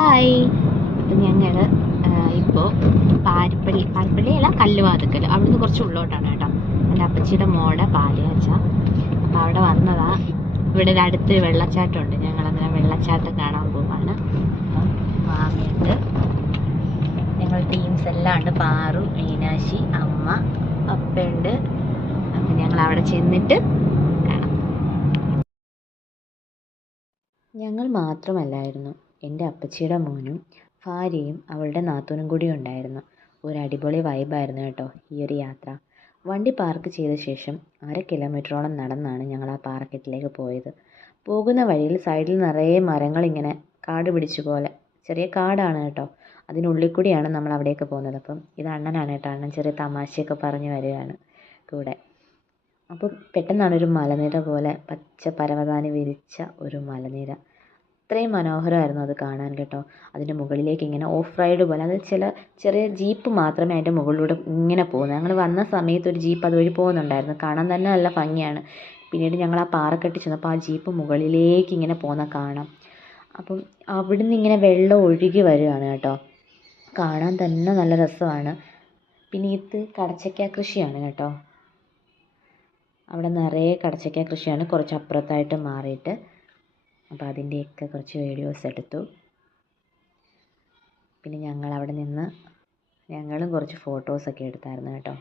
Hi. അപ്പം ഞങ്ങൾ ഇപ്പോൾ പാരിപ്പള്ളിയല്ല, കല്ലുവാതുക്കൽ, അവിടുന്ന് കുറച്ച് ഉള്ളോട്ടാണ് കേട്ടോ. എൻ്റെ അപ്പച്ചിയുടെ മോടെ പാലുകാച്ച. അപ്പോൾ അവിടെ വന്നതാ. ഇവിടെ ഒരു അടുത്ത് വെള്ളച്ചാട്ടമുണ്ട്. ഞങ്ങളങ്ങനെ വെള്ളച്ചാട്ടം കാണാൻ പോവാണ്. അപ്പം മാമിയുണ്ട്, ഞങ്ങൾ ടീംസ് എല്ലാം ഉണ്ട്. പാറു, മീനാക്ഷി, അമ്മ, അപ്പയുണ്ട്. അപ്പം ഞങ്ങൾ അവിടെ ചെന്നിട്ട് കാണാം. ഞങ്ങൾ മാത്രമല്ലായിരുന്നു, എൻ്റെ അപ്പച്ചിയുടെ മോനും ഭാര്യയും അവളുടെ നാത്തൂനും കൂടി ഉണ്ടായിരുന്നു. ഒരു അടിപൊളി വൈബായിരുന്നു കേട്ടോ ഈ ഒരു യാത്ര. വണ്ടി പാർക്ക് ചെയ്ത ശേഷം 1/2 കിലോമീറ്ററോളം നടന്നാണ് ഞങ്ങൾ ആ പാറക്കെട്ടിലേക്ക് പോയത്. പോകുന്ന വഴിയിൽ സൈഡിൽ നിറയെ മരങ്ങളിങ്ങനെ കാട് പിടിച്ച പോലെ, ചെറിയ കാടാണ് കേട്ടോ. അതിനുള്ളിൽ കൂടിയാണ് നമ്മൾ അവിടേക്ക് പോകുന്നത്. അപ്പം ഇത് അണ്ണനാണ് കേട്ടോ. അണ്ണൻ ചെറിയ തമാശയൊക്കെ പറഞ്ഞു വരികയാണ് കൂടെ. അപ്പം പെട്ടെന്നാണ് ഒരു മലനിര പോലെ പച്ച പരവതാനി വിരിച്ച ഒരു മലനിര. അത്രയും മനോഹരമായിരുന്നു അത് കാണാൻ കേട്ടോ. അതിൻ്റെ മുകളിലേക്ക് ഇങ്ങനെ ഓഫ് റൈഡ് പോലെ, അത് ചെറിയ ജീപ്പ് മാത്രമേ അതിൻ്റെ മുകളിലൂടെ ഇങ്ങനെ പോകുന്നത്. ഞങ്ങൾ വന്ന സമയത്ത് ഒരു ജീപ്പ് അതുവഴി പോകുന്നുണ്ടായിരുന്നു. കാണാൻ തന്നെ നല്ല ഭംഗിയാണ്. പിന്നീട് ഞങ്ങൾ ആ പാറക്കെട്ടിൽ ചെന്നപ്പോൾ ആ ജീപ്പ് മുകളിലേക്ക് ഇങ്ങനെ പോകുന്ന കാണാം. അപ്പം അവിടുന്ന് ഇങ്ങനെ വെള്ളം ഒഴുകി വരികയാണ് കേട്ടോ. കാണാൻ തന്നെ നല്ല രസമാണ്. പിന്നെ ഇത് കടച്ചക്ക കൃഷിയാണ് കേട്ടോ. അവിടെ നിറയെ കടച്ചക്ക കൃഷിയാണ്, കുറച്ച് അപ്പുറത്തായിട്ട് മാറിയിട്ട്. അപ്പോൾ അതിൻ്റെയൊക്കെ കുറച്ച് വീഡിയോസ് എടുത്തു. പിന്നെ ഞങ്ങൾ അവിടെ നിന്ന് ഞങ്ങളും കുറച്ച് ഫോട്ടോസൊക്കെ എടുത്തായിരുന്നു കേട്ടോ.